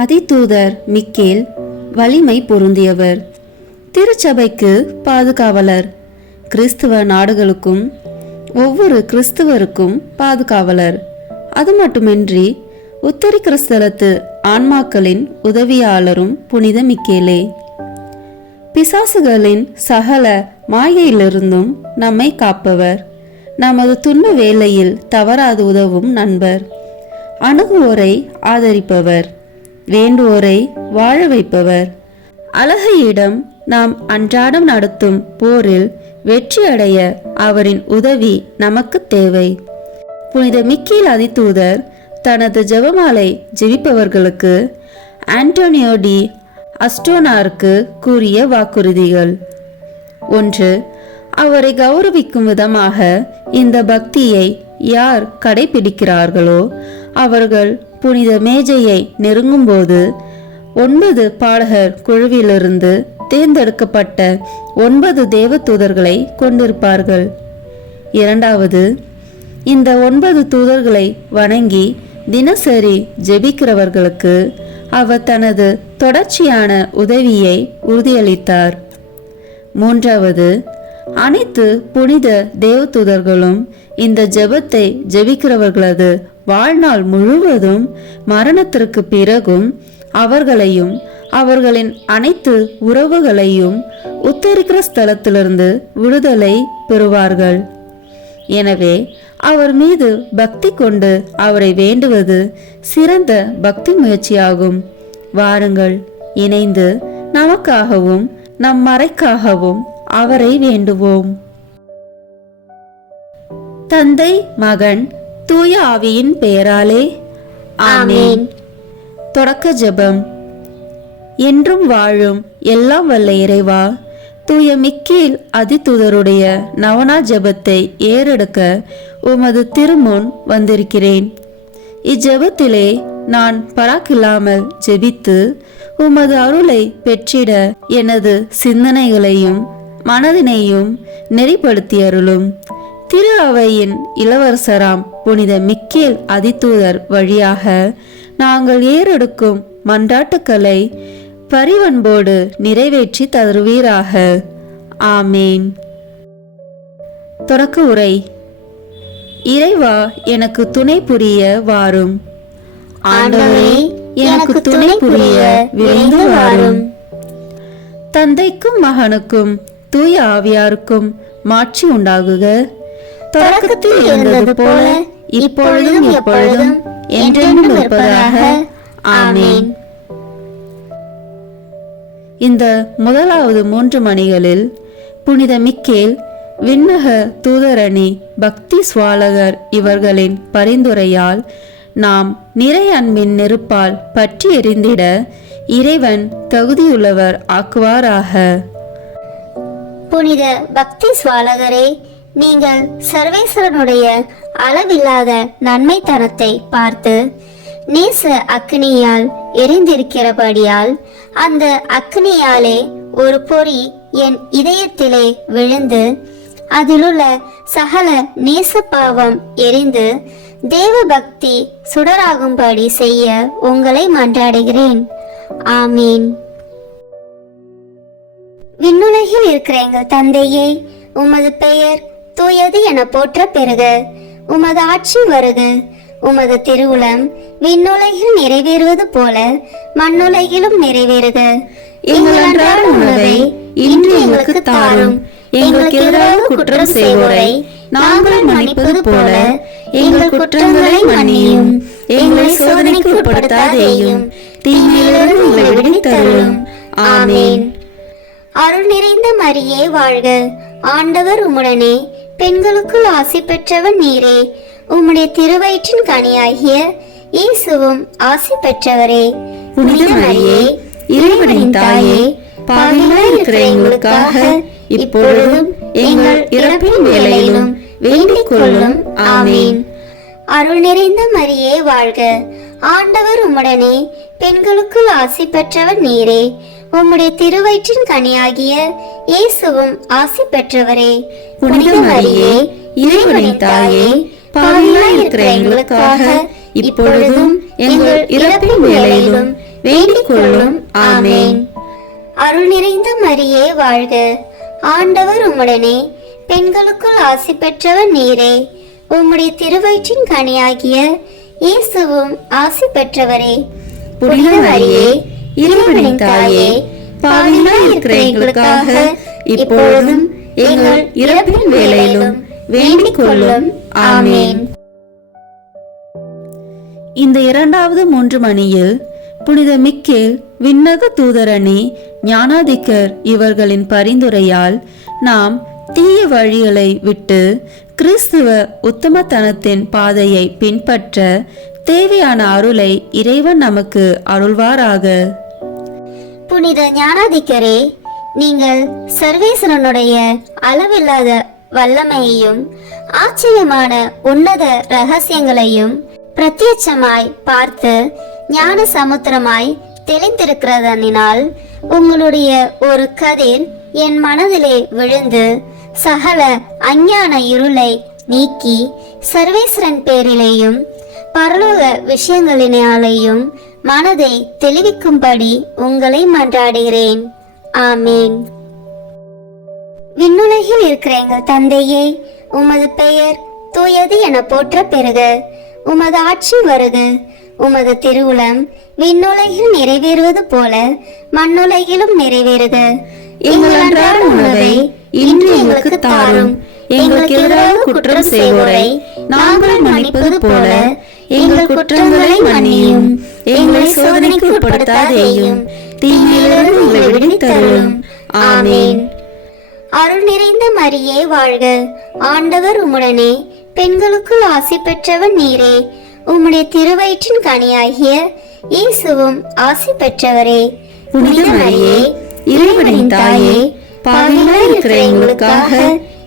அதிதூதர் Michael வலிமை பொருந்தியவர், திருச்சபைக்கு பாதுகாவலர், கிறிஸ்துவ நாடுகளுக்கும் ஒவ்வொரு கிறிஸ்துவருக்கும் பாதுகாவலர். அது மட்டுமின்றி உத்தரி கிறிஸ்தலத்து ஆன்மாக்களின் உதவியாளரும் புனித மிக்கேலே. பிசாசுகளின் சகல மாயையிலிருந்தும் நம்மை காப்பவர், நமது துன்ப வேளையில் தவறாது உதவும் நண்பர், அணுகுவோரை ஆதரிப்பவர், வேண்டுவோரை வாழ வைப்பவர். அழகையிடம் நாம் அன்றாடம் நடத்தும் போரில் வெற்றியடைய அவரின் உதவி நமக்கு தேவை. புனித மிக்கேல் அதிதூதர் தனது ஜெபமாலை ஜெபிப்பவர்களுக்கு ஆண்டோனியோ டி அஸ்டோனாருக்கு கூறிய வாக்குறுதிகள். 1. அவரை கௌரவிக்கும் விதமாக இந்த பக்தியை யார் கடைபிடிக்கிறார்களோ அவர்கள் புனித மேஜையை நெருங்கும்போது 9 பாடகர் குழுவிலிருந்து தேர்ந்தெடுக்கப்பட்ட 9 தேவதூதர்களை கொண்டிருப்பார்கள். 2. இந்த 9 தூதர்களை வணங்கி தினசரி ஜெபிக்கிறவர்களுக்கு அவர் தனது தொடர்ச்சியான உதவியை உறுதியளித்தார். 3. அனைத்து புனித தேவதூதர்களும் இந்த ஜெபத்தை ஜெபிக்கிறவர்களது வாழ்நாள் முழுவதும் மரணத்திற்கு பிறகும் அவர்களையும் அவர்களின் அனைத்து உறவுகளையும் உத்தரிக்கிற ஸ்தலத்திலிருந்து விடுதலை பெறுவார்கள். எனவே அவர் மீது பக்தி கொண்டு அவரை வேண்டுவது சிறந்த பக்தி முயற்சியாகும். வாருங்கள், இணைந்து நமக்காகவும் நம் மறைக்காகவும் அவரை வேண்டுவோம். தந்தை, மகன், தூய ஆவியின் பெயராலே ஆமென். தொடக்க ஜெபம். என்றும் வாழும் எல்லாம் வல்ல இறைவா, தூய மிக்கேல் அதிதூதருடைய நவநாள் ஜெபத்தை ஏறெடுக்க உமது திருமுன் வந்திருக்கிறேன். இஜெபத்திலே நான் பராக்கில்லாமல் ஜெபித்து உமது அருளை பெற்றிட எனது சிந்தனைகளையும் மனதினையும் நெறிப்படுத்தியருளும். திரு அவையின் இளவரசராம் புனித மிக்கேல் அதிதூதர் வழியாக நாங்கள் ஏறெடுக்கும் மன்றாட்டுக்களை பரிவன்போடு நிறைவேற்றி தருவீராக. ஆமேன். தொடக்க உரை. இறைவா, எனக்கு துணை புரிய வாரும். ஆண்டவரே, எனக்கு துணை புரிய விரைந்து வாரும். தந்தைக்கும் மகனுக்கும் தூய ஆவியாருக்கும் மாட்சி உண்டாகுக. தொடக்கத்தில் இருந்தது போல இப்பொழுதும் எப்பொழுதும் என்றென்றும் இருப்பதாக. ஆமேன். இந்த முதலாவது 3 மணிகளில் புனித மிக்கேல், விண்ணக தூதரணி, பக்தி சுவாலகர் இவர்களின் பரிந்துரையால் நாம் நிறை அன்பின் நெருப்பால் பற்றி எரிந்திட இறைவன் தகுதியுள்ளவர் ஆக்குவாராக. புனித பக்தி சுவாலகரே, நீங்கள் சர்வேஸ்வரனுடைய அளவில்லாத நன்மைத்தனத்தை பார்த்து நேச அக்னியால் எரிந்திருக்கிறபடியால் அந்த அக்னியாலே ஒரு பொறி என் இதயத்திலே விழுந்து அதிலுள்ள சகல நேச பாவம் எரிந்து தேவ பக்தி சுடராகும்படி செய்ய உங்களை மன்றாடுகிறேன். ஆமீன். விண்ணுலகில் இருக்கிற எங்கள் தந்தையே, உமது பெயர் தூயது என போற்ற பெறுக. உமது ஆட்சி வருக. உமது திருவுளம் விண்ணுலகில் நிறைவேறுவது போல மண்ணுலகிலும் நிறைவேறுக. எங்கள் அன்றாட உணவை இன்று எங்களுக்கு தாரும். எங்களுக்கு எதிராக குற்றம் செய்வோரை நாங்கள் மன்னிப்பது போல எங்கள் குற்றங்களை மன்னியும். எங்களை சோதனைக்கு உட்படுத்தாதேயும், தீமையிலிருந்து எங்களை விடுவித்தருளும். ஆமேன். அருள் நிறைந்த மரியே வாழ்க. ஆண்டவர் உம்முடனே, பெண்களுக்குள் ஆசி பெற்றவன் நீரே. உம்முடைய திருவயிற்றின் கனியாகிய இயேசுவும் ஆசி பெற்றவரே. புனித மரியே, இறைவனின் தாயே, பாவிகளாய் இருக்கிற எங்களுக்காக இப்பொழுதும் எங்கள் இறப்பின் வேளையிலும் வேண்டிக் கொள்ளும். ஆமீன். அருள் நிறைந்த மரியே வாழ்க. ஆண்டவர் உம்முடனே, பெண்களுக்குள் ஆசி பெற்றவர் நீரே. உம்முடைய திருவயிற்றின் கனியாகிய இயேசுவும் ஆசி பெற்றவரே. புனித மரியே, இறைவனின் தாயே, பாவிகளாய் இருக்கிற எங்களுக்காக இப்பொழுதும் எங்கள் இறப்பின் வேளையிலும் வேண்டிக் கொள்ளும். ஆமேன். அருள் நிறைந்த மரியே வாழ்க, ஆண்டவர் உம்முடனே, பெண்களுக்குள் ஆசி பெற்றவர் நீரே. உம்முடைய திருவயிற்றின் கனியாகிய இயேசுவும் ஆசி பெற்றவரே. புனித மரியே, இறைவனின் தாயே, பாவிகளாய் இருக்கிற எங்களுக்காக இப்பொழுதும் எங்கள் இறப்பின் வேளையிலும் வேண்டிக் கொள்ளும். ஆமேன். இந்த இரண்டாவது 3 மணியில் புனித மிக்கேல், விண்ணக தூதரணி, ஞானாதிக்கர் இவர்களின் பரிந்துரையால் நாம் தீய வழிகளை விட்டு கிறிஸ்துவ உத்தமத்தனத்தின் பாதையை பின்பற்ற தேவையான அருளை இறைவன் நமக்கு அருள்வாராக. புனித ஞானாதிக்கரே, நீங்கள் சர்வேஸ்வரனுடைய அளவில்லாத வல்லமையையும் ஆச்சரியமான உன்னத ரகசியங்களையும் பிரத்யட்சமாய் பார்த்து ஞான சமுத்திரமாய் தெளிந்திருக்கிறதனால் உங்களுடைய ஒரு கதிர் என் மனதிலே விழுந்து சகல அஞ்ஞான இருளை நீக்கி சர்வேஸ்வரன் பேரிலேயும் பரலோக விஷயங்களினாலேயும் மனதை தெளிவிக்கும்படி உங்களை மன்றாடுகிறேன். ஆமேன். விண்ணுலகில் இருக்கிற எங்கள் தந்தையே, உமது பெயர் தூயது என போற்ற பெறுக. உமது ஆட்சி வருக. உமது திருவுளம் விண்ணுலகில் நிறைவேறுவது போல மண்ணுலகிலும் நிறைவேறுக. எங்கள் அன்றாட உணவை இன்று எங்களுக்கு தாரும். எங்களுக்கு எதிராக குற்றம் செய்வோரை நாங்கள் மன்னிப்பது போல எங்கள் குற்றங்களை மன்னியும். எங்களை சோதனைக்கு உட்படுத்தாதேயும், தீமையிலிருந்து எங்களை விடுவித்தருளும். ஆமேன். அருள் நிறைந்த மரியே வாழ்க, ஆண்டவர் உம்முடனே, பெண்களுக்குள் ஆசி பெற்றவர் நீரே. உம்முடைய திருவயிற்றின் கனியாகிய இயேசுவும் ஆசி பெற்றவரே. புனித மரியே, இறைவனின் தாயே, பாவிகளாய் இருக்கிற எங்களுக்காக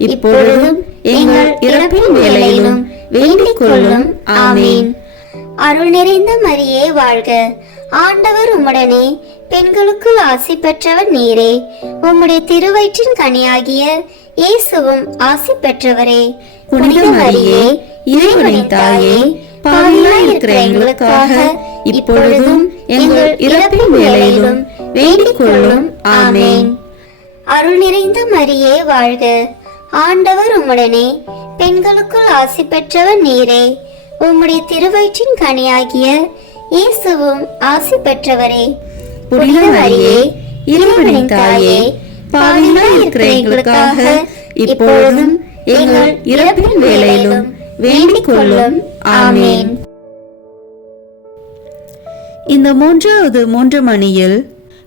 இப்பொழுதும் எங்கள் இறப்பின் வேளையிலும் வேண்டிக் கொள்ளும். ஆமேன். அருள் நிறைந்த மரியே வாழ்க, ஆண்டவர் உம்முடனே, பெண்களுக்குள் ஆசி பெற்றவர் நீரே. உம்முடைய திருவயிற்றின் கனியாகிய இயேசுவும் ஆசி பெற்றவரே. புனித மரியே, இறைவனின் தாயே, பாவிகளாய் இருக்கிற எங்களுக்காக இப்பொழுதும் எங்கள் இறப்பின் வேளையிலும் வேண்டிக் கொள்ளும். ஆமேன். அருள் நிறைந்த மரியே வாழ்க, ஆண்டவர் உம்முடனே, பெண்களுக்குள் ஆசி பெற்றவர் நீரே. உம்முடைய திருவயிற்றின் கனியாகிய இயேசுவும் ஆசி பெற்றவரே. புனித மரியே, இறைவனின் தாயே, பாவிகளாய் இருக்கிற எங்களுக்காக இப்பொழுதும் எங்கள் இறப்பின் வேளையிலும் வேண்டிக் கொள்ளும். ஆமேன். இந்த 3 மணியில்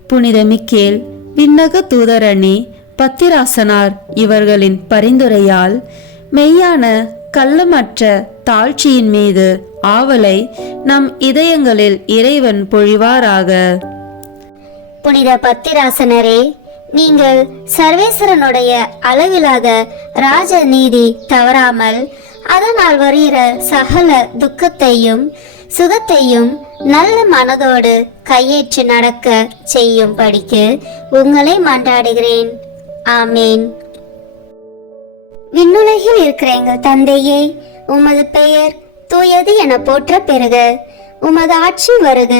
புனித மிக்கேல், விண்ணக தூதரணி, பத்திராசனார் இவர்களின் பரிந்துரையால் மெய்யான கள்ளமற்ற தாழ்ச்சியின் மீது ஆவலை நம் இதயங்களில் இறைவன் பொழிவாராக. புனித பத்திராசனரே, நீங்கள் சர்வேஸ்வரனுடைய அளவில்லாத ராஜ நீதி தவறாமல் அதனால் வருகிற சகல துக்கத்தையும் சுகத்தையும் நல்ல மனதோடு கையேற்று நடக்க செய்யும் படிக்கு உங்களை மன்றாடுகிறேன். ஆமேன். விண்ணுலகில் இருக்கிற எங்கள் தந்தையே, உமது பெயர் தூயது என போற்ற பெறுக. உமது ஆட்சி வருக.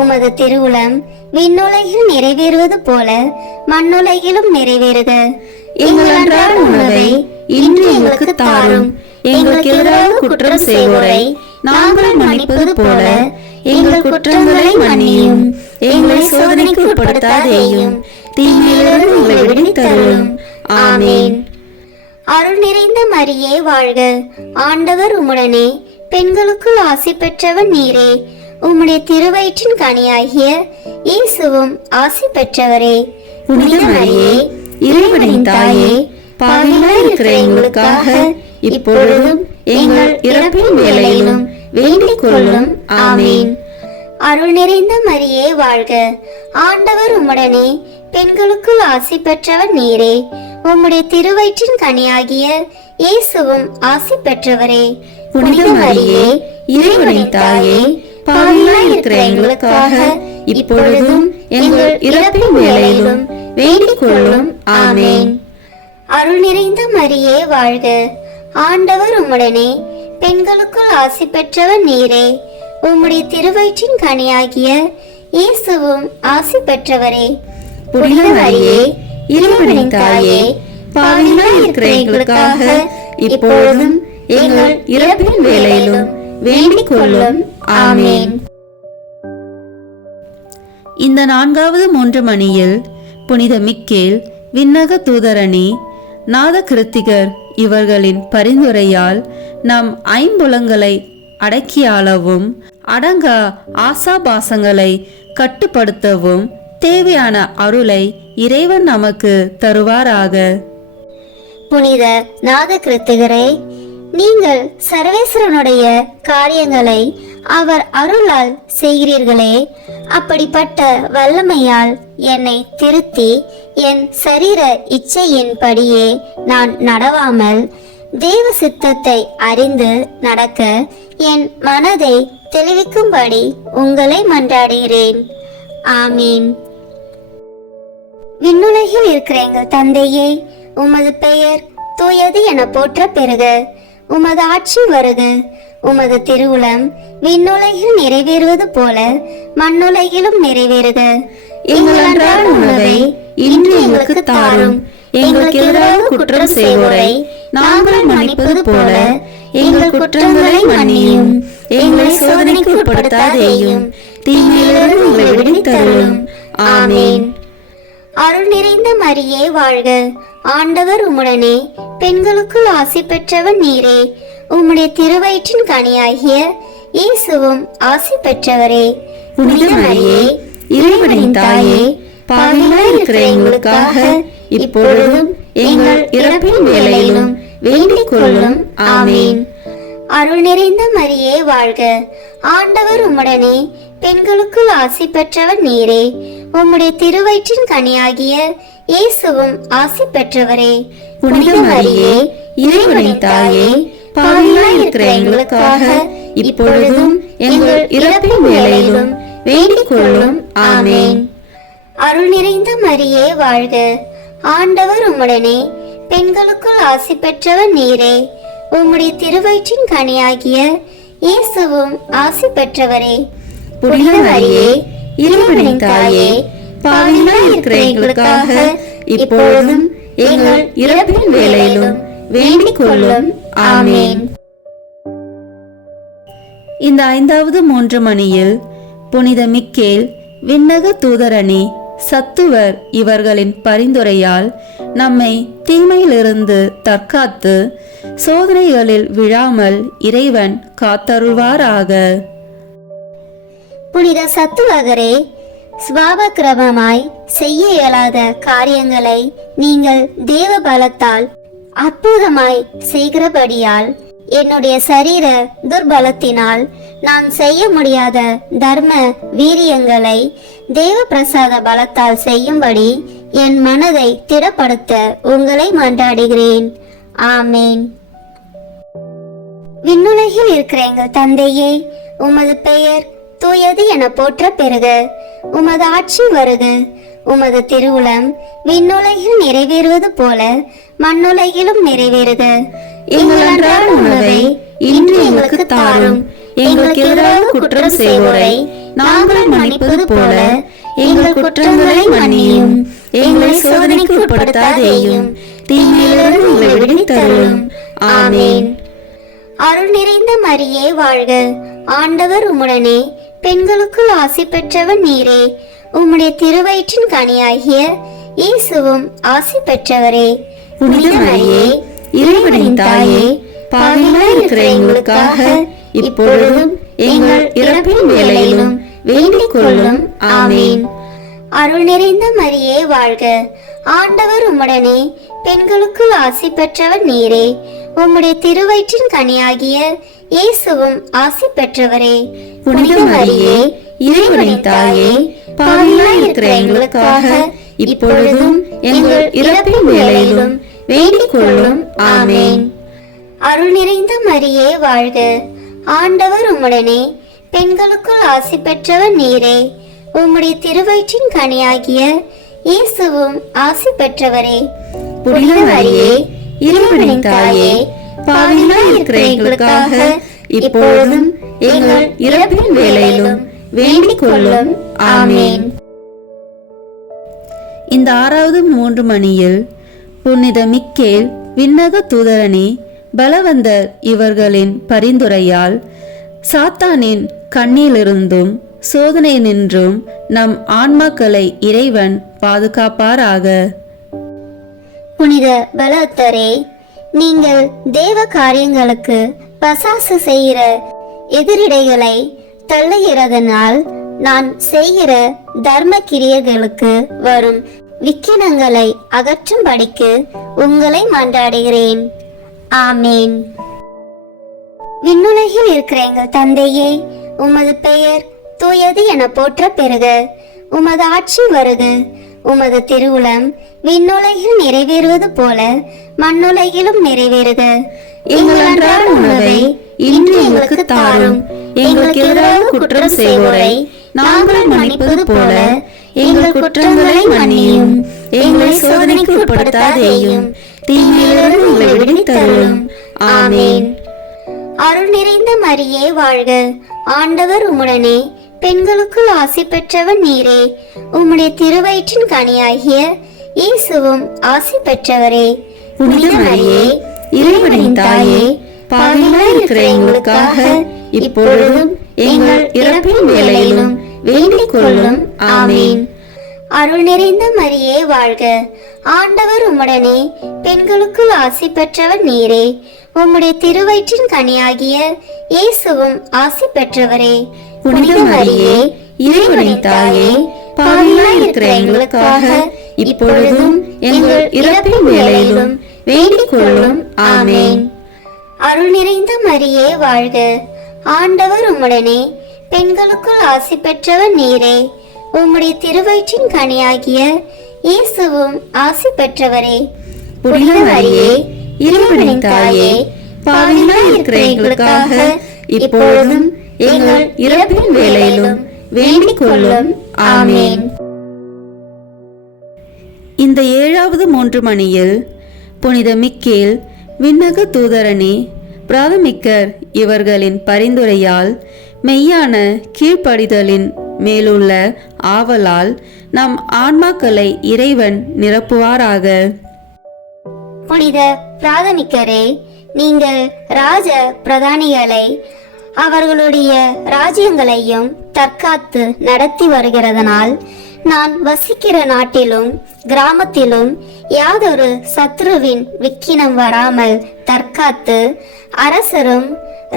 உமது திருவுளம் விண்ணுலகில் நிறைவேறுவது போல மண்ணுலகிலும் நிறைவேறுக. எங்கள் அன்றாட உணவை இன்று எங்களுக்கு தாரும். எங்களுக்கு எதிராக குற்றம் செய்வோரை நாங்கள் மன்னிப்பது போல எங்கள் குற்றங்களை மன்னியும். எங்களை சோதனைக்கு உட்படுத்தாதேயும், தீமையிலிருந்து எங்களை விடுவித்தருளும். ஆமேன். அருள் நிறைந்த மரியே வாழ்க, ஆண்டவர் உம்முடனே, பெண்களுக்குள் ஆசி பெற்றவர் நீரே. உம்முடைய திருவயிற்றின் கனியாகிய இயேசுவும் ஆசி பெற்றவரே. புனித மரியே, இறைவனின் தாயே, பாவிகளாய் இருக்கிற எங்களுக்காக இப்பொழுதும் எங்கள் இறப்பின் வேளையிலும் வேண்டிக் கொள்ளும். ஆமேன். அருள் நிறைந்த மரியே வாழ்க, ஆண்டவர் உம்முடனே, பெண்களுக்குள் ஆசி பெற்றவர் நீரே. உம்முடைய திருவயிற்றின் கனியாகிய இயேசுவும் ஆசி பெற்றவரே. புனித மரியே, இறைவனின் தாயே, பாவிகளாய் இருக்கிற எங்களுக்காக இப்பொழுதும் எங்கள் இறப்பின் வேளையிலும் வேண்டிக் கொள்ளும். ஆமேன். அருள் நிறைந்த மரியே வாழ்க, ஆண்டவர் உம்முடனே, பெண்களுக்குள் ஆசி பெற்றவர் நீரே. உம்முடைய திருவயிற்றின் கனியாகிய இயேசுவும் ஆசி பெற்றவரே. புனித மரியே, இறைவனின் தாயே, பாவிகளாய் இருக்கிற எங்களுக்காக இப்பொழுதும் எங்கள் இறப்பின் வேளையிலும் வேண்டிக் கொள்ளும். ஆமென். இந்த 4வது 3 மணியில் புனித மிக்கேல், விண்ணக தூதரணி, நாத கிருத்திகர் இவர்களின் பரிந்துரையால் நம் ஐம்புலங்களை அடக்கியாளவும் அடங்கா ஆசாபாசங்களை கட்டுப்படுத்தவும் தேவையான அருளை இறைவன் நமக்கு தருவாராக. புனித நாத கிருத்திகரே, நீங்கள் சர்வேஸ்வரனுடைய காரியங்களை அவர் அருளால் செய்கிறீர்களே. அப்படிப்பட்ட வல்லமையால் என்னை திருத்தி என் சரீர இச்சையின்படியே நான் நடவாமல் தேவ சித்தத்தை அறிந்து நடக்க என் மனதை தெளிவிக்கும்படி உங்களை மன்றாடுகிறேன். ஆமீன். விண்ணுலகில் இருக்கிற எங்கள் தந்தையே, உமது பெயர் தூயது என போற்ற பெறுக. உமது ஆட்சி வருக. உமது திருவுளம் விண்ணுலகில் நிறைவேறுவது போல மண்ணுலகிலும் நிறைவேறுக. எங்கள் அன்றாட உணவை இன்று எங்களுக்கு தாரும். எங்களுக்கு எதிராக குற்றம் செய்வோரை நாங்கள் மன்னிப்பது போல எங்கள் குற்றங்களை மன்னியும். எங்களை சோதனைக்கு உட்படுத்தாதேயும், தீமையிலிருந்து எங்களை விடுவித்தருளும். ஆமென். அருள் நிறைந்த மரியே வாழ்க. ஆண்டவர் உம்முடனே, பெண்களுக்குள் ஆசி பெற்றவன் நீரே. உம்முடைய திருவயிற்றின் கனியாகிய இயேசுவும் ஆசி பெற்றவரே. புனித மரியே, இறைவனின் தாயே, பாவிகளாய் இருக்கிற எங்களுக்காக இப்பொழுதும் எங்கள் இறப்பின் வேளையிலும் வேண்டிக் கொள்ளும். ஆமென். அருள் நிறைந்த மரியே வாழ்க. ஆண்டவர் உம்முடனே, பெண்களுக்குள் ஆசி பெற்றவன் நீரே. உம்முடைய திருவயிற்றின் கனியாகிய இயேசுவும் ஆசி பெற்றவரே. புனித மரியே, இறைவனின் தாயே, பாவிகளாய் இருக்கிற எங்களுக்காக இப்பொழுதும் எங்கள் இறப்பின் வேளையிலும் வேண்டிக் கொள்ளும். ஆமென். அருள் நிறைந்த மரியே வாழ்க. ஆண்டவர் உம்முடனே, பெண்களுக்குள் ஆசி பெற்றவன் நீரே. உம்முடைய திருவயிற்றின் கனியாகிய இயேசுவும் ஆசி பெற்றவரே. புனித மரியே, இறைவனின் தாயே, பாவிகளாய் இருக்கிற எங்களுக்காக இப்பொழுதும் எங்கள் இறப்பின் வேளையிலும் வேண்டிக் கொள்ளும். ஆமென். இந்த 5வது 3 மணியில் புனித மிக்கேல், விண்ணக தூதரணி, சத்துவர் இவர்களின் பரிந்துரையால் நம்மை தீமையிலிருந்து தற்காத்து சோதனைகளில் விழாமல் இறைவன் காத்தருள்வாராக. புனித சத்துவகரே, சுவாபக்கிரமமாய் செய்ய இயலாத காரியங்களை நீங்கள் தேவ பலத்தால் அற்புதமாய் செய்கிறபடியால் என்னுடைய சரீர துர்பலத்தினால் நான் செய்ய முடியாத தர்ம வீரியங்களை தேவ பிரசாத பலத்தால் செய்யும்படி என் மனதை திடப்படுத்த உங்களை மன்றாடுகிறேன். ஆமேன். விண்ணுலகில் இருக்கிற எங்கள் தந்தையே, உமது பெயர் தூயது என போற்ற பெறுக. உமது ஆட்சி வருக. உமது திருவுளம் விண்ணுலகில் நிறைவேறுவது போல மண்ணுலகிலும் நிறைவேறுக. எங்கள் அன்றாட உணவை இன்று எங்களுக்கு தாரும். எங்களுக்கு எதிராக குற்றம் செய்வோரை நாங்கள் மன்னிப்பது போல எங்கள் குற்றங்களை மன்னியும். எங்களை சோதனைக்கு உட்படுத்தாதேயும், தீமையிலிருந்து எங்களை விடுவித்தருளும். ஆமென். அருள் நிறைந்த மரியே வாழ்க. ஆண்டவர் உம்முடனே, பெண்களுக்குள் ஆசி பெற்றவன் நீரே. உம்முடைய திருவயிற்றின் கனியாகிய இயேசுவும் ஆசி பெற்றவரே. புனித மரியே, இறைவனின் தாயே, பாவிகளாய் இருக்கிற எங்களுக்காக இப்பொழுதும் எங்கள் இறப்பின் வேளையிலும் வேண்டிக் கொள்ளும். ஆமென். அருள் நிறைந்த மரியே வாழ்க. ஆண்டவர் உம்முடனே, பெண்களுக்குள் ஆசி பெற்றவன் நீரே. உம்முடைய திருவயிற்றின் கனியாகிய இயேசுவும் ஆசி பெற்றவரே. புனித மரியே, இறைவனின் தாயே, பாவிகளாய் இருக்கிற எங்களுக்காக இப்பொழுதும் எங்கள் இறப்பின் வேளையிலும் வேண்டிக் கொள்ளும். ஆமென். அருள் நிறைந்த மரியே வாழ்க. ஆண்டவர் உம்முடனே, பெண்களுக்குள் ஆசி பெற்றவன் நீரே. உம்முடைய திருவயிற்றின் கனியாகிய இயேசுவும் ஆசி பெற்றவரே. புனித மரியே, இறைவனின் தாயே, பாவிகளாய் இருக்கிற எங்களுக்காக இப்பொழுதும் எங்கள் இறப்பின் வேளையிலும் வேண்டிக் கொள்ளும். ஆமேன். இந்த 6வது 3 மணியில் புனித மிக்கேல் விண்ணக தூதரணி பலவந்தர் இவர்களின் பரிந்துரையால் சாத்தானின் கண்ணிலிருந்தும் சோதனை நின்றும் நம் ஆன்மாக்களை இறைவன் பாதுகாப்பாராக. புனித பலவந்தரே, நீங்கள் தேவ காரியங்களுக்கு பசாசு செய்கிற எதிரிடைகளை தள்ளுகிறதனால் நான் செய்கிற தர்ம கிரியைகளுக்கு வரும் விக்கினங்களை அகற்றும்படிக்கு உங்களை மன்றாடுகிறேன். ஆமேன். விண்ணுலகில் இருக்கிற எங்கள் தந்தையே, உமது பெயர் தூயது என போற்ற பெறுக. உமது ஆட்சி வருக. உமது திருவுளம் விண்ணுலகில் நிறைவேறுவது போல மண்ணுலகிலும் நிறைவேறுக. எங்கள் அன்றாட உணவை இன்று எங்களுக்கு தாரும். எங்களுக்கு எதிராக குற்றம் செய்வோரை நாங்கள் மன்னிப்பது போல எங்கள் குற்றங்களை மன்னியும். எங்களை சோதனைக்கு உட்படுத்தாதேயும், தீமையிலிருந்து எங்களை விடுவித்தருளும். ஆமேன். அருள் நிறைந்த மரியே வாழ்க. ஆண்டவர் உம்முடனே, பெண்களுக்குள் ஆசி பெற்றவன் நீரே. உம்முடைய திருவயிற்றின் கனியாகிய இயேசுவும் ஆசி பெற்றவரே. புனித மரியே, இறைவனின் தாயே, பாவிகளாய் இருக்கிற எங்களுக்காக இப்பொழுதும் எங்கள் இறப்பின் வேளையிலும் வேண்டிக் கொள்ளும். ஆமேன். அருள் நிறைந்த மரியே வாழ்க. ஆண்டவர் உம்முடனே, பெண்களுக்குள் ஆசி பெற்றவர் நீரே. உம்முடைய திருவயிற்றின் கனியாகிய இயேசுவும் ஆசி பெற்றவரே. புனித மரியே, இறைவனின் தாயே, பாவிகளாய் இருக்கிற எங்களுக்காக இப்பொழுதும் எங்கள் இறப்பின் வேளையிலும் வேண்டிக் கொள்ளும். ஆமேன். அருள் நிறைந்த மரியே வாழ்க. ஆண்டவர் உம்முடனே, பெண்களுக்குள் ஆசி பெற்றவர் நீரே. உம்முடைய திருவயிற்றின் கனியாகிய இயேசுவும் ஆசி பெற்றவரே. புனித மரியே, இறைவனின் தாயே, பாவிகளாய் இருக்கிற எங்களுக்காக இப்பொழுதும் எங்கள் இறப்பின் வேளையிலும் வேண்டிக் கொள்ளும். ஆமேன். இந்த 7வது 3 மணியில் புனித மிக்கேல் விண்ணக தூதரணி பிராதமிக்கர் இவர்களின் பரிந்துரையால் மெய்யான கீழ்ப்படிதலின் மேலுள்ள ஆவலால் நம் ஆன்மாக்களை இறைவன் நிரப்புவாராக. புனித பிராதமிக்கரே, நீங்கள் ராஜ பிரதானிகளை அவர்களுடைய ராஜ்யங்களையும் தற்காத்து நடத்தி வருகிறதனால் நான் வசிக்கிற நாட்டிலும் கிராமத்திலும் யாதொரு சத்ருவின் விக்கினம் வராமல் தற்காத்து அரசரும்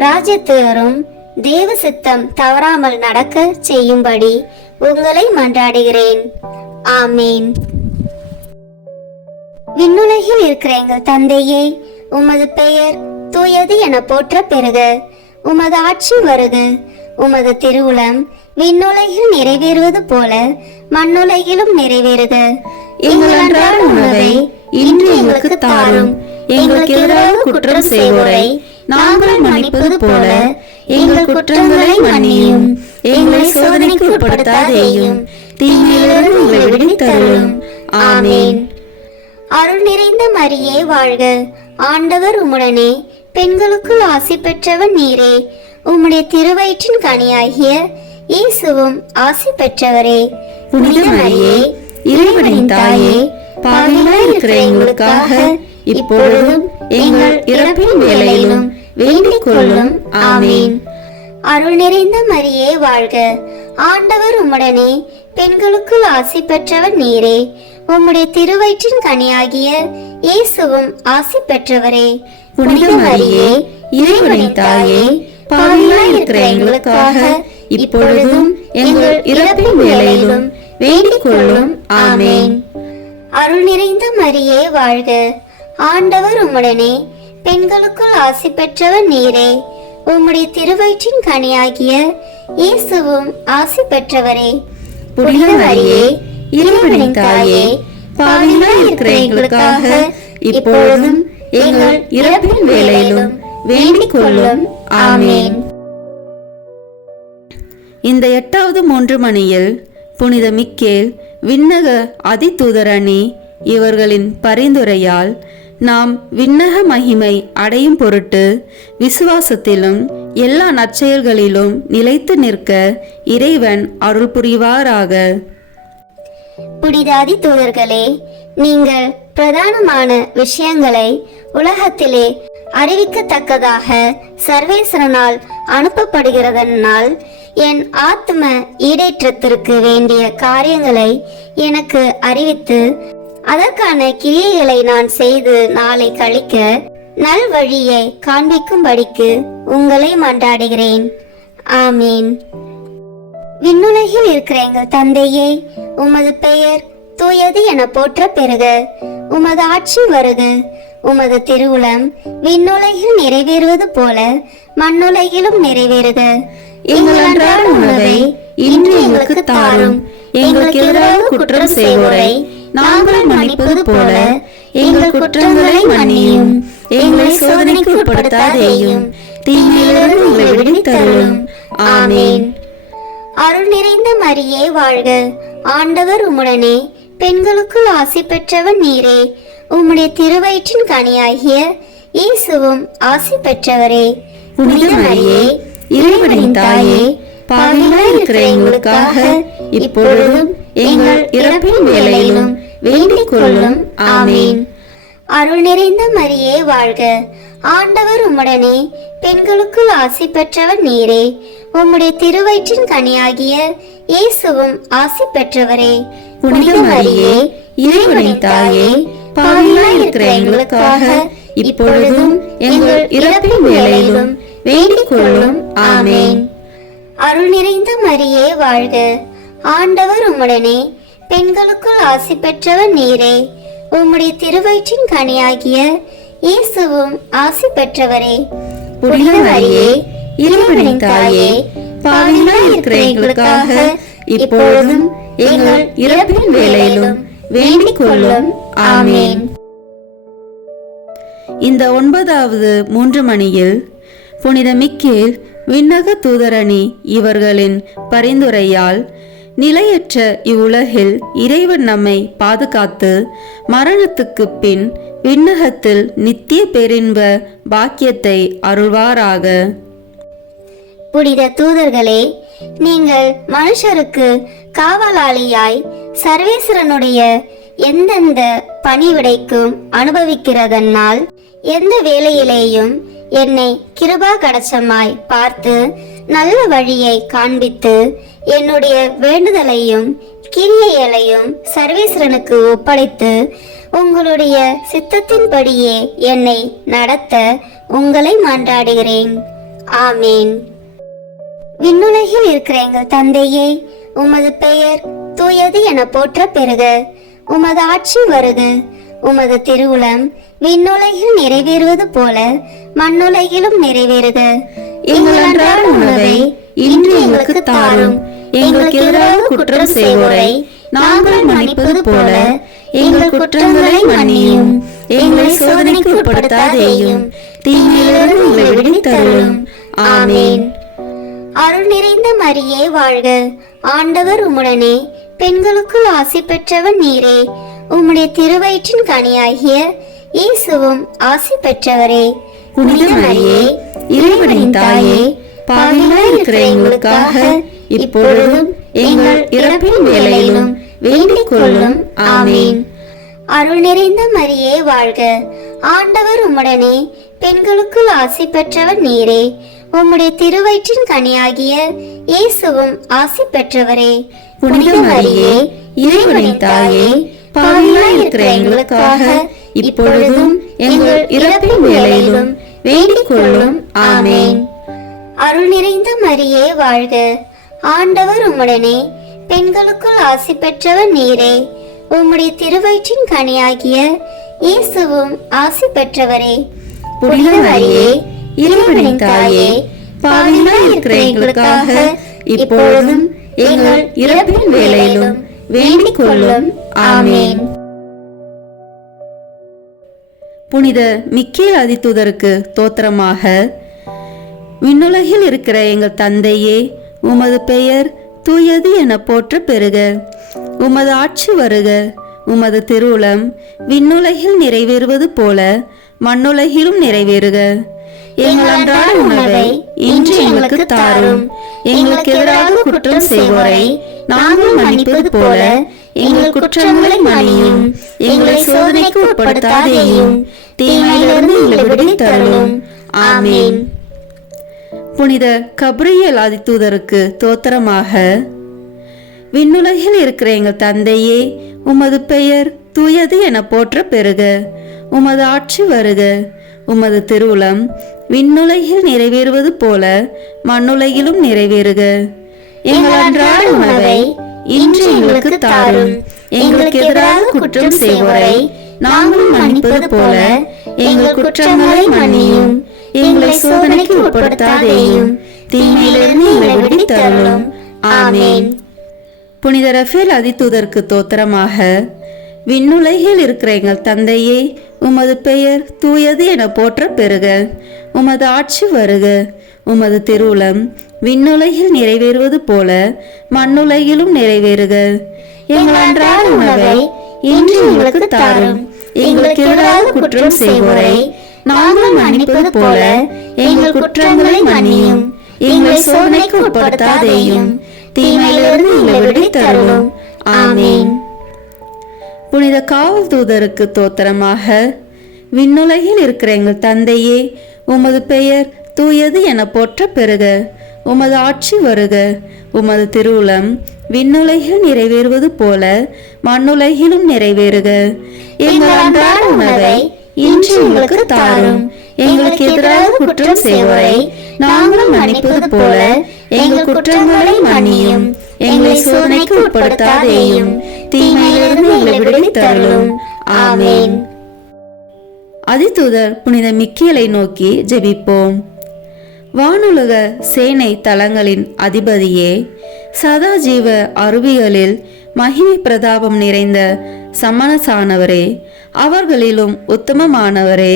ராஜ்யத்தினரும் தேவ சித்தம் தவறாமல் நடக்க செய்யும்படி உங்களை மன்றாடுகிறேன். ஆமேன். விண்ணுலகில் இருக்கிற எங்கள் தந்தையே, உமது பெயர் தூயது என போற்ற பெறுக. உமது ஆட்சி வருக. உமது திருவுளம் விண்ணுலகில் நிறைவேறுவது போல மண்ணுலகிலும் நிறைவேறுக. எங்கள் அன்றாட உணவை இன்று எங்களுக்கு தாரும். எங்களுக்கு எதிராக குற்றம் செய்வோரை நாங்கள் மன்னிப்பது போல எங்கள் குற்றங்களை மன்னியும். எங்களை சோதனைக்கு உட்படுத்தாதேயும், தீமையிலிருந்து எங்களை விடுவித்தருளும். ஆமேன். அருள் நிறைந்த மரியே வாழ்க. ஆண்டவர் உம்முடனே, பெண்களுக்குள் ஆசி பெற்றவன் நீரே. உம்முடைய திருவயிற்றின் கனியாகிய இயேசுவும் ஆசி பெற்றவரே. புனித மரியே, இறைவனின் தாயே, பாவிகளாய் இருக்கிற எங்களுக்காக இப்பொழுதும் எங்கள் இறப்பின் வேளையிலும் வேண்டிக் கொள்ளும். ஆமேன். அருள் நிறைந்த மரியே வாழ்க. ஆண்டவர் உம்முடனே, பெண்களுக்குள் ஆசி பெற்றவர் நீரே. உம்முடைய திருவயிற்றின் கனியாகிய இயேசுவும் ஆசி பெற்றவரே. புனித மரியே, இறைவனின் தாயே, பாவிகளாய் இருக்கிற எங்களுக்காக இப்பொழுதும் எங்கள் இறப்பின் வேளையிலும் வேண்டிக் கொள்ளும். ஆமேன். அருள் நிறைந்த மரியே வாழ்க. ஆண்டவர் உம்முடனே, பெண்களுக்குள் ஆசி பெற்றவர் நீரே. உம்முடைய திருவயிற்றின் கனியாகிய இயேசுவும் ஆசி பெற்றவரே. புனித மரியே, இறைவனின் தாயே, பாவிகளாய் இருக்கிற எங்களுக்காக இப்பொழுதும் எங்கள் இறப்பின் வேளையிலும் வேண்டிக் கொள்ளும். ஆமேன். இந்த 8வது 3 மணியில் புனித மிக்கேல் விண்ணக அதிதூதரணி இவர்களின் பரிந்துரையால் நாம் விண்ணக மகிமை அடையும் பொருட்டு விசுவாசத்திலும் எல்லா நற்செயல்களிலும் நிலைத்து நிற்க இறைவன் அருள் புரிவாராக. புனிதாதி தூதர்களே, நீங்கள் பிரதானமான விஷயங்களை உலகத்திலே அறிவிக்கத்தக்கதாக சர்வேஸ்வரனால் அனுப்பப்படுகிறதனால் என் ஆத்ம ஈடேற்றத்திற்கு வேண்டிய காரியங்களை எனக்கு அறிவித்து அதற்கான கிரியைகளை நான் செய்து நாளை கழிக்க நல் வழியை காண்பிக்கும்படிக்கு உங்களை மன்றாடுகிறேன். ஆமீன். விண்ணுலகில் இருக்கிற எங்கள் தந்தையே, உமது பெயர் தூயது என போற்ற பெறுக. உமது ஆட்சி வருக. உமது திருவுளம் விண்ணுலகில் நிறைவேறுவது போல மண்ணுலகிலும் நிறைவேறுக. எங்கள் அன்றாட உணவை இன்று எங்களுக்கு தாரும். எங்களுக்கு எதிராக குற்றம் செய்வோரை நாங்கள் மன்னிப்பது போல எங்கள் குற்றங்களை மன்னியும். எங்களை சோதனைக்கு உட்படுத்தாதேயும், தீமையிலிருந்து எங்களை விடுவித்தருளும். ஆமீன். அருள் நிறைந்த மரியே வாழ்க. ஆண்டவர் உம்முடனே, பெண்களுக்குள் ஆசி பெற்றவன் நீரே. உம்முடைய திருவயிற்றின் கனியாகிய இயேசுவும் ஆசி பெற்றவரே. புனித மரியே, இறைவனின் தாயே, பாவிகளாய் இருக்கிற எங்களுக்காக இப்பொழுதும் எங்கள் இறப்பின் வேளையிலும் வேண்டிக் கொள்ளும். ஆமீன். அருள் நிறைந்த மரியே வாழ்க. ஆண்டவர் உம்முடனே, பெண்களுக்குள் ஆசி பெற்றவர் நீரே. உம்முடைய திருவயிற்றின் கனியாகிய இயேசுவும் ஆசி பெற்றவரே. புனித மரியே, இறைவனின் தாயே, பாவிகளாய் இருக்கிற எங்களுக்காக இப்பொழுதும் எங்கள் இறப்பின் வேளையிலும் வேண்டிக் கொள்ளும். ஆமீன். அருள் நிறைந்த மரியே வாழ்க. ஆண்டவர் உம்முடனே, பெண்களுக்குள் ஆசி பெற்றவர் நீரே. உம்முடைய திருவயிற்றின் கனியாகிய இயேசுவும் ஆசி பெற்றவரே. புனித மரியே, இறைவனின் தாயே, பாவிகளாய் இருக்கிற எங்களுக்காக இப்பொழுதும் எங்கள் இறப்பின் வேளையிலும் வேண்டிக் கொள்ளும். ஆமீன். இந்த 9வது 3 மணியில் புனித மிக்கேல் விண்ணக தூதரணி இவர்களின் பரிந்துரையால் நிலையற்ற இவ்வுலகில் இறைவன் நம்மை பாதுகாத்து மரணத்துக்கு பின் விண்ணகத்தில் நித்திய பேரின்ப பாக்கியத்தை அருள்வாராக. புனித தூதர்களே, நீங்கள் மனுஷருக்கு காவலாளியாய் சர்வேஸ்வரனுடைய எந்தெந்த பணிவிடைக்கும் அனுபவிக்கிறதனால் எந்த வேளையிலேயும் என்னை கிருபா கடச்சமாய் பார்த்து நல்ல வழியை காண்பித்து என்னுடைய வேண்டுதலையும் கிரியைகளையும் சர்வேஸ்வரனுக்கு ஒப்படைத்து உங்களுடைய சித்தத்தின்படியே என்னை நடத்த உங்களை மன்றாடுகிறேன். ஆமீன். விண்ணுலகில் இருக்கிற எங்கள் தந்தையே, உமது பெயர் தூயது என போற்ற பெறுக. உமது ஆட்சி வருக. உமது திருவுளம் விண்ணுலகில் நிறைவேறுவது போல மண்ணுலகிலும் நிறைவேறுக. எங்கள் அன்றாட உணவை இன்று எங்களுக்கு தாரும். எங்களுக்கு எதிராக குற்றம் செய்வோரை நாங்கள் மன்னிப்பது போல எங்கள் குற்றங்களை மன்னியும். எங்களை சோதனைக்கு உட்படுத்தாதேயும், தீமையிலிருந்து எங்களை விடுவித்தருளும். ஆமீன். அருள் நிறைந்த மரியே வாழ்க. ஆண்டவர் உம்முடனே, பெண்களுக்குள் ஆசி பெற்றவன் நீரே. உம்முடைய திருவயிற்றின் கனியாகிய இயேசுவும் ஆசி பெற்றவரே. புனித மரியே, இறைவனின் தாயே, பாவிகளாய் இருக்கிற எங்களுக்காக இப்பொழுதும் எங்கள் இறப்பின் வேளையிலும் வேண்டிக் கொள்ளும். ஆமீன். அருள் நிறைந்த மரியே வாழ்க. ஆண்டவர் உம்முடனே, பெண்களுக்குள் ஆசி பெற்றவர் நீரே. உம்முடைய திருவயிற்றின் கனியாகிய இயேசுவும் ஆசி பெற்றவரே. புனித மரியே, இறைவனின் தாயே, பாவிகளாய் இருக்கிற எங்களுக்காக இப்பொழுதும் எங்கள் இறப்பின் வேளையிலும் வேண்டிக் கொள்ளும். ஆமீன். அருள் நிறைந்த மரியே வாழ்க. ஆண்டவர் உம்முடனே, பெண்களுக்குள் ஆசி பெற்றவர் நீரே. உம்முடைய திருவயிற்றின் கனியாகிய இயேசுவும் ஆசி பெற்றவரே. புனித மரியே, இறைவனின் தாயே, பாவிகளாய் இருக்கிற எங்களுக்காக இப்பொழுதும் எங்கள் இறப்பின் வேளையிலும் வேண்டிக் கொள்ளும். ஆமீன். புனித மிக்கேல் அதிதூதருக்கு தோத்திரமாக. விண்ணுலகில் இருக்கிற எங்கள் தந்தையே, உமது பெயர் தூயது என போற்ற பெறுக. உமது ஆட்சி வருக. உமது திருவுளம் விண்ணுலகில் நிறைவேறுவது போல மண்ணுலகிலும் நிறைவேறுக. எங்கள் அன்றாட உணவை இன்று எங்களுக்கு தாரும். எங்களுக்கு எதிராக குற்றம் செய்வோரை நாங்கள் மன்னிப்பது போல எங்கள் குற்றங்களை மன்னியும். எங்களை சோதனைக்கு உட்படுத்தாதேயும், தீமையிலிருந்து எங்களை விடுவித்தருளும். ஆமென். புனித கபிரியேல் ஆதிதூதருக்கு தோத்திரமாக. விண்ணுலகில் இருக்கிற எங்கள் தந்தையே, உமது பெயர் தூயது என போற்ற பெறுக. உமது ஆட்சி வருக. உமது திருவுளம் விண்ணுலகில் நிறைவேறுவது போல மண்ணுலகிலும் நிறைவேறுக. எங்கள் அன்றாட உணவை இன்று எங்களுக்கு தாரும். எங்களுக்கு எதிராக குற்றம் செய்வோரை நாங்கள் மன்னிப்பது போல எங்கள் குற்றங்களை மன்னியும். எங்களை சோதனைக்கு உட்படுத்தாதேயும், தீமையிலிருந்து எங்களை விடுவித்தருளும். ஆமென். புனித ரஃபேல் ஆதிதூதருக்கு தோத்திரமாக. விண்ணுலகில் இருக்கிற எங்கள் தந்தையே, உமது பெயர் தூயது என போற்ற பெறுக. உமது ஆட்சி வருக. உமது திருவுளம் விண்ணுலகில் நிறைவேறுவது போல மண்ணுலகிலும் நிறைவேறுக. எங்கள் அன்றாட உணவை இன்று எங்களுக்கு தாரும். எங்களுக்கு எதிராக குற்றம் செய்வோரை நாங்கள் மன்னிப்பது போல எங்கள் குற்றங்களை மன்னியும். எங்களை சோதனைக்கு உட்படுத்தாதேயும், தீமையிலிருந்து எங்களை விடுவித்தருளும். ஆமென். புனித காவல் தூதருக்கு தோத்திரமாக. விண்ணுலகில் இருக்கிற எங்கள் தந்தையே, உமது பெயர் தூயது என போற்ற பெறுக. உமது ஆட்சி வருக. உமது திருவுளம் விண்ணுலகில் நிறைவேறுவது போல மண்ணுலகிலும் நிறைவேறுக. எங்கள் அன்றாட உணவை இன்று எங்களுக்கு தாரும். எங்களுக்கு எதிராக குற்றம் செய்வோரை நாங்கள் மன்னிப்பது போல எங்கள் குற்றங்களை மன்னியும். எங்களை சோதனைக்கு உட்படுத்தாதேயும், தீமையிலிருந்து எங்களை விடுவித்தருளும். ஆமென். அதிதூதர் புனித மிக்கேலை நோக்கி ஜெபிப்போம். வானுலக சேனை தலங்களின் அதிபதியே, சதாஜீவ அருவிகளில் மகிமை பிரதாபம் நிறைந்த சமணசானவரே, அவர்களிலும் உத்தமமானவரே,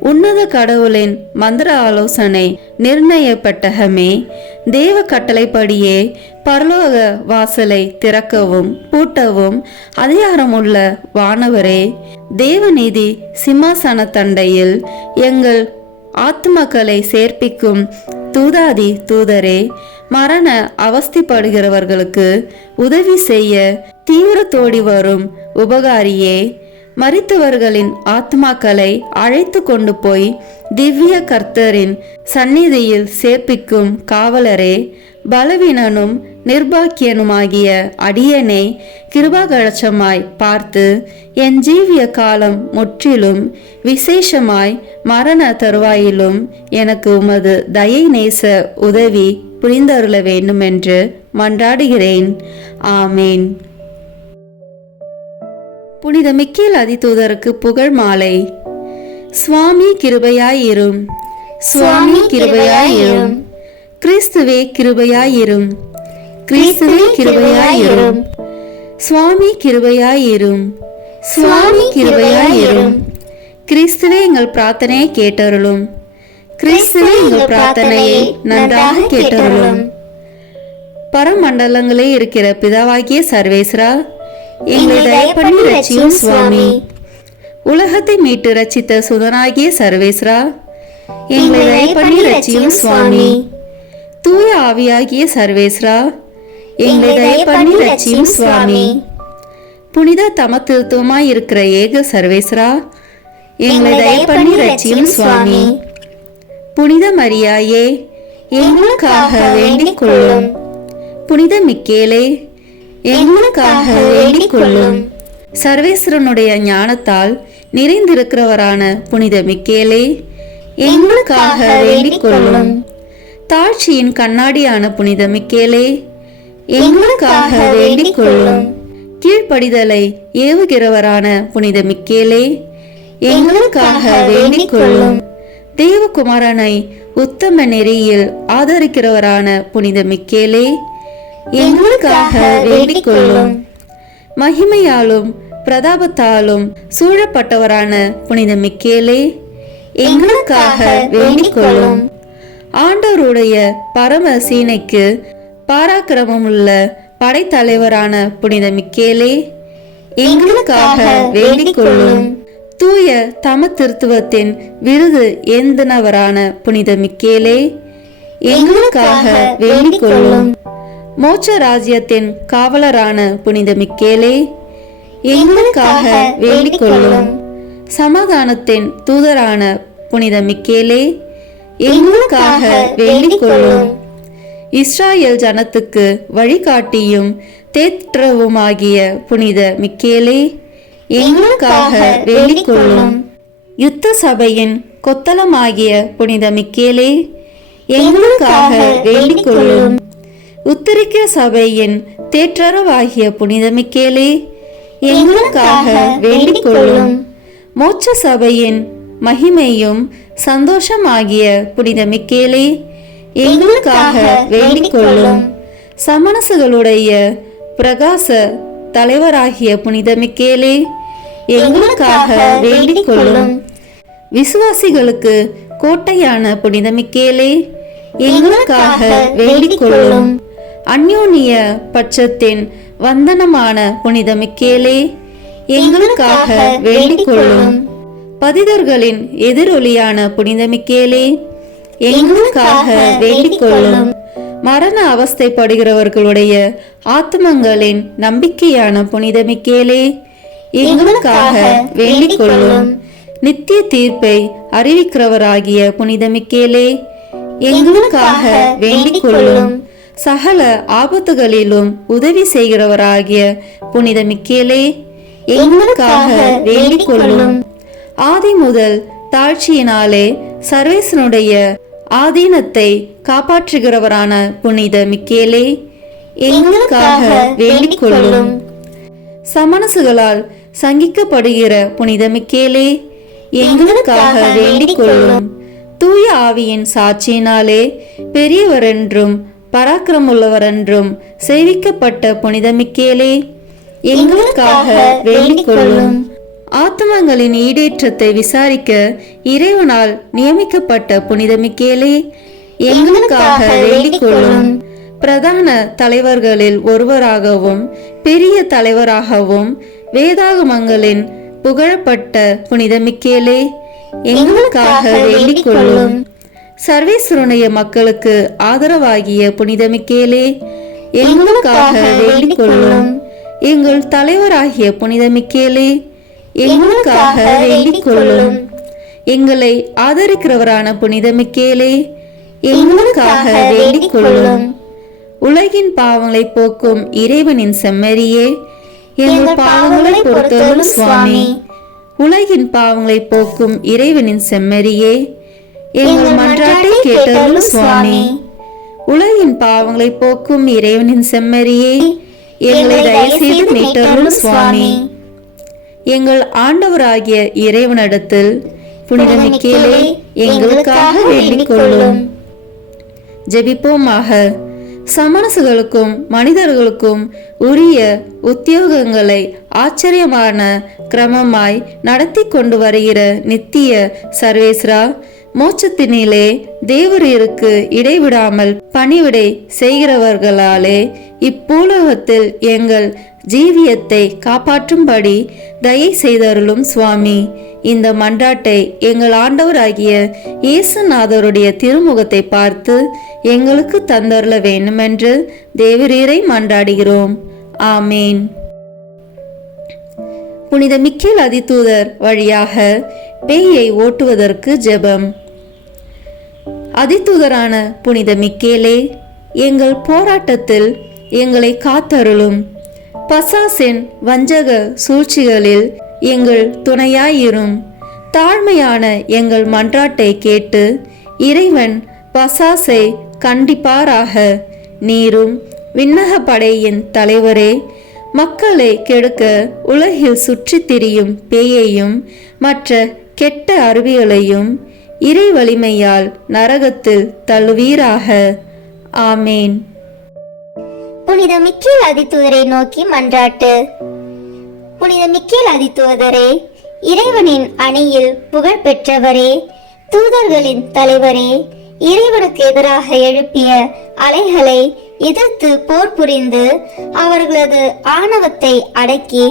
உன்னத கடவுளின் மந்திர ஆலோசனை நிர்ணயப்பட்டகமே, தேவ கட்டளைப்படியே பரலோக வாசலை திறக்கவும் பூட்டவும் அதிகாரமுள்ள வானவரே, தேவநீதி சிம்மாசன தண்டையில் எங்கள் ஆத்மக்களை சேர்ப்பிக்கும் தூதாதி தூதரே, மரண அவஸ்திப்படுகிறவர்களுக்கு உதவி செய்ய தீவிரத்தோடி வரும் உபகாரியே, மரித்தவர்களின் ஆத்மாக்களை அழைத்து கொண்டு போய் திவ்ய கர்த்தரின் சந்நிதியில் சேர்ப்பிக்கும் காவலரே, பலவீனனும் நிர்பாக்கியனுமாகிய அடியனை கிருபாகழச்சமாய் பார்த்து என் ஜீவிய காலம் முற்றிலும் விசேஷமாய் மரண தருவாயிலும் எனக்கு உமது தயை நேச உதவி புரிந்தருள வேண்டுமென்று மன்றாடுகிறேன். ஆமேன். புனித மிக்கேல் அதிதூதருக்கு புகழ் மாலை. சுவாமி கிருபையாயிரும். சுவாமி கிருபையாயிரும். கிறிஸ்துவே கிருபையாயிரும். கிறிஸ்துவே கிருபையாயிரும். சுவாமி கிருபையாயிரும். சுவாமி கிருபையாயிரும். கிறிஸ்துவே எங்கள் பிரார்த்தனையை கேட்டருளும். கிறிஸ்துவே எங்கள் பிரார்த்தனையை நன்றாக கேட்டருளும். பரமண்டலங்களே இருக்கிற பிதாவாகிய சர்வேஸ்வரா, எங்களை தயப்பண்ணி ரட்சியும் சுவாமி. உலகத்தை மீட்டு ரட்சித்த சுதனாகிய சர்வேஸ்வரா, எங்களை தயப்பண்ணி ரட்சியும் சுவாமி. தூய ஆவியாகிய சர்வேஸ்வரா, எங்களை தயப்பண்ணி ரட்சியும் சுவாமி. புனித தமத்திருத்துவமாய் இருக்கிற ஏக சர்வேஸ்வரா, எங்களை தயப்பண்ணி ரட்சியும் சுவாமி. புனித மரியாயே, எங்களுக்காக வேண்டிக் கொள்ளும். புனித மிக்கேலே, எங்களுக்காக வேண்டிக் கொள்ளும். சர்வேஸ்வரனுடைய ஞானத்தால் நிறைந்திருக்கிறவரான புனித மிக்கேலே, எங்களுக்காக வேண்டிக் கொள்ளும். தாழ்ச்சியின் கண்ணாடியான புனித மிக்கேலே, எங்களுக்காக வேண்டிக் கொள்ளும். கீழ்ப்படிதலை ஏவுகிறவரான புனித மிக்கேலே, எங்களுக்காக வேண்டிக் கொள்ளும். தேவகுமாரனை உத்தம நெறியில் ஆதரிக்கிறவரான புனித மிக்கேலே, எங்களுக்காக வேண்டிக் கொள்ளும். மகிமையாலும் பிரதாபத்தாலும் சூழப்பட்டவரான புனித மிக்கேலே, எங்களுக்காக வேண்டிக் கொள்ளும். ஆண்டவருடைய பரம சீனைக்கு பாராக்கிரமமுள்ள படைத்தலைவரான புனித மிக்கேலே, எங்களுக்காக வேண்டிக் கொள்ளும். தூய தம திருத்துவத்தின் விருது ஏந்தினவரான புனித மிக்கேலே, எங்களுக்காக வேண்டிக் கொள்ளும். மோட்ச ராஜ்யத்தின் காவலரான புனித மிக்கேலே, எங்களுக்காக வேண்டிக் கொள்ளும். சமாதானத்தின் தூதரான புனித மிக்கேலே, எங்களுக்காக வேண்டிக் கொள்ளும். இஸ்ராயேல் ஜனத்துக்கு வழிகாட்டியும் தேற்றவுமாகிய புனித மிக்கேலே, எங்களுக்காக வேண்டிக் கொள்ளும். யுத்த சபையின் கொத்தளமாகிய புனித மிக்கேலே, எங்களுக்காக வேண்டிக் கொள்ளும். உத்தரிக்க சபையின் தேற்றரவாகிய புனித மிக்கேலே, எங்களுக்காக வேண்டிக் கொள்ளும். மோட்ச சபையின் மகிமையும் சந்தோஷமாகிய புனித மிக்கேலே, எங்களுக்காக வேண்டிக் கொள்ளும். சமணசுகளுடைய பிரகாச தலைவராகிய புனித மிக்கேலே, எங்களுக்காக வேண்டிக் கொள்ளும். விசுவாசிகளுக்கு கோட்டையான புனித மிக்கேலே, எங்களுக்காக வேண்டிக் கொள்ளும். அந்யோன்ய பட்சத்தின் வந்தனமான புனித மிக்கேலே, எங்களுக்காக வேண்டிக் கொள்ளும். பதிதர்களின் எதிரொலியான புனித மிக்கேலே, எங்களுக்காக வேண்டிக் கொள்ளும். மரண அவஸ்தைப்படுகிறவர்களுடைய ஆத்மங்களின் நம்பிக்கையான புனித மிக்கேலே, எங்களுக்காக வேண்டிக் கொள்ளும். நித்திய தீர்ப்பை அறிவிக்கிறவராகிய புனித மிக்கேலே, எங்களுக்காக வேண்டிக் கொள்ளும். சகல ஆபத்துகளிலும் உதவி செய்கிறவராகிய புனித மிக்கேலே, எங்களுக்காக வேண்டிக் கொள்ளும். ஆதி முதல் தாழ்ச்சியினாலே சர்வேசனுடைய ஆதீனத்தை காப்பாற்றுகிறவரான புனித மிக்கேலே, எங்களுக்காக வேண்டிக் கொள்ளும். சமணசுகளால் சங்கிக்கப்படுகிற புனித மிக்கேலே, எங்களுக்காக வேண்டிக் கொள்ளும். தூய ஆவியின் சாட்சியினாலே பெரியவரென்றும் பராக்கிரமுள்ளவரென்றும் சேவிக்கப்பட்ட புனித மிக்கேலே, எங்களுக்காக வேண்டிக் கொள்ளும். ஆத்மங்களின் ஈடேற்றத்தை விசாரிக்க இறைவனால் நியமிக்கப்பட்ட புனித மிக்கேலே, எங்களுக்காக வேண்டிக் கொள்ளும். பிரதான தலைவர்களில் ஒருவராகவும் பெரிய தலைவராகவும் வேதாகமங்களின் புகழப்பட்ட புனித மிக்கேலே, எங்களுக்காக வேண்டிக் கொள்ளும். சர்வேஸ்வருடைய மக்களுக்கு ஆதரவாகிய புனித மிக்கேலே, எங்களுக்காக வேண்டிக் கொள்ளும். எங்கள் தலைவராகிய புனித மிக்கேலே, எங்களுக்காக வேண்டிக் கொள்ளும். எங்களை ஆதரிக்கிறவரான புனித மிக்கேலே, எங்களுக்காக வேண்டிக் கொள்ளும். உலகின் பாவங்களை போக்கும் இறைவனின் செம்மறியே, எங்கள் பாவங்களை பொறுத்தருளும் சுவாமி. உலகின் பாவங்களை போக்கும் இறைவனின் செம்மறியே, எங்கள் மன்றாட்டை கேட்டருளும் சுவாமி. உலகின் பாவங்களை போக்கும் இறைவனின் செம்மறியே, எங்களை தயவு செய்து மீட்டருளும் சுவாமி. எங்கள் ஆண்டவராகிய இறைவனிடத்தில் புனித மிக்கேலே, எங்களுக்காக வேண்டிக் கொள்ளும். ஜெபிப்போமாக. சமணசுகளுக்கும் மனிதர்களுக்கும் உரிய உத்தியோகங்களை ஆச்சரியமான கிரமமாய் நடத்தி கொண்டு வருகிற நித்திய சர்வேஸ்வரா, மோட்சத்தினிலே தேவரீருக்கு இடைவிடாமல் பணிவிடை செய்கிறவர்களாலே இப்பூலகத்தில் எங்கள் ஜீவியத்தை காப்பாற்றும்படி தயை செய்தருளும் சுவாமி. இந்த மன்றாட்டை எங்கள் ஆண்டவராகிய இயேசுநாதருடைய திருமுகத்தை பார்த்து எங்களுக்கு தந்தருள வேண்டுமென்று தேவரீரை மன்றாடுகிறோம். ஆமேன். புனித மிக்கேல் அதிதூதர் வழியாக பேயை ஓட்டுவதற்கு ஜெபம். அதிதூதரான புனித மிக்கேலே, எங்கள் போராட்டத்தில் எங்களை காத்தருளும். பசாசின் வஞ்சக சூழ்ச்சிகளில் எங்கள் துணையாயிரும். தாழ்மையான எங்கள் மன்றாட்டை கேட்டு இறைவன் பசாசை கண்டிப்பாராக. நீரும் விண்ணக படையின் தலைவரே, மக்களை கெடுக்க உலகில் சுற்றித் திரியும் பேயையும் மற்ற கெட்ட அருவிகளையும் இறை வலிமையால் நரகத்தில் தள்ளுவீராக. ஆமேன். புனித மிக்கேல் அதிதூதரை நோக்கி மன்றாட்டு. புனித மிக்கேல் அதிதூதரே, இறைவனின் அணியில் புகழ் பெற்றவரே, தூதர்களின் தலைவரே, இறைவனுக்கு எதிராக எழுப்பிய அலைகளை எதிர்த்து போர் புரிந்து அவர்களது ஆணவத்தை அடக்கி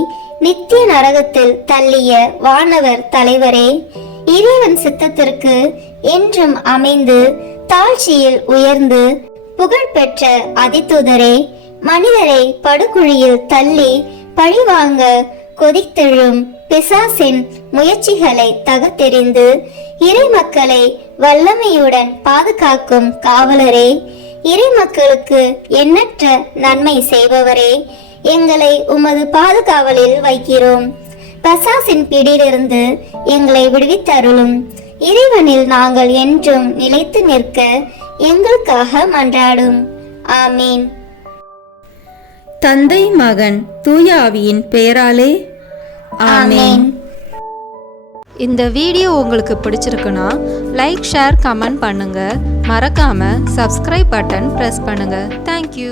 நித்திய நரகத்தில் தள்ளிய வானவர் தலைவரே, இறைவன் சித்தத்திற்கு என்றும் அமைந்து தாழ்ச்சியில் உயர்ந்து புகழ்பெற்ற அதிதூதரே, மனிதரை படுகுழியில் தள்ளி பழிவாங்க கொதித்தெழும் பிசாசின் முயற்சிகளை தகர்த்தெறிந்து இறை மக்களை வல்லமையுடன் பாதுகாக்கும் காவலரே, இறை மக்களுக்கு எண்ணற்ற நன்மை செய்பவரே, எங்களை உமது பாதுகாவலில் வைக்கிறோம். பிசாசின் பிடியிலிருந்து எங்களை விடுவித்தருளும். இறைவனில் நாங்கள் என்றும் நிலைத்து நிற்க எங்களுக்காக மன்றாடும். ஆமீன். தந்தை, மகன், தூய ஆவியின் பெயராலே ஆமீன். இந்த வீடியோ உங்களுக்கு பிடிச்சிருக்குன்னா லைக், ஷேர், கமெண்ட் பண்ணுங்க. மறக்காம சப்ஸ்கிரைப் பட்டன் பிரஸ் பண்ணுங்க. தேங்க்யூ.